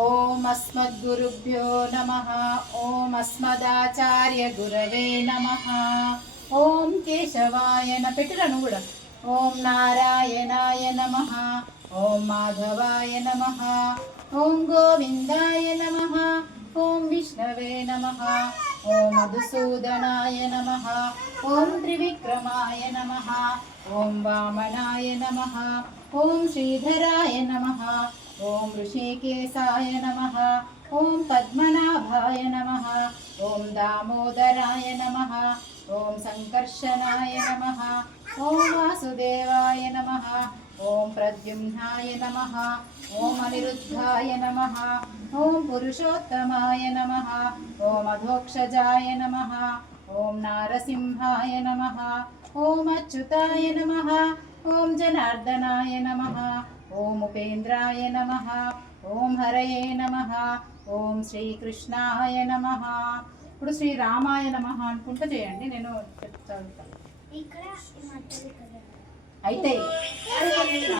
ఓం అస్మద్గురుభ్యో నమః. ఓం అస్మదాచార్య గురవే నమః. ఓం కేశవాయ పెట్టులను కూడా. ఓం నారాయణాయ నమః. ఓం మాధవాయ నమః. ఓం గోవిందాయ నమః. ఓం విష్ణవే నమః. ఓం మధుసూదనాయ నమః. ఓం త్రివిక్రమాయ నమః. ఓం వామనాయ నమః. ఓం శ్రీధరాయ నమః. ఓం ఋషికేశాయ నమః. ఓం పద్మనాభాయ నమః. ఓం దామోదరాయ నమః. ఓం సంకర్షణాయ నమః. ఓం వాసుదేవాయ నమః. ఓం ప్రద్యుమ్నాయ నమః. ఓం అనిరుద్ధాయ నమః. ఓం పురుషోత్తమాయ నమః. ఓం అధోక్షజాయ నమః. ఓం నారసింహాయ నమః. ఓం అచ్యుతాయ నమః. ఓం జనార్దనాయ నమః. ఓం ఉపేంద్రాయ నమః. ఓం హరయే నమః. ఓం శ్రీకృష్ణాయ నమః. ఇప్పుడు శ్రీరామాయ నమః అనుకుంటూ చేయండి. నేను చదువుతాను. అయితే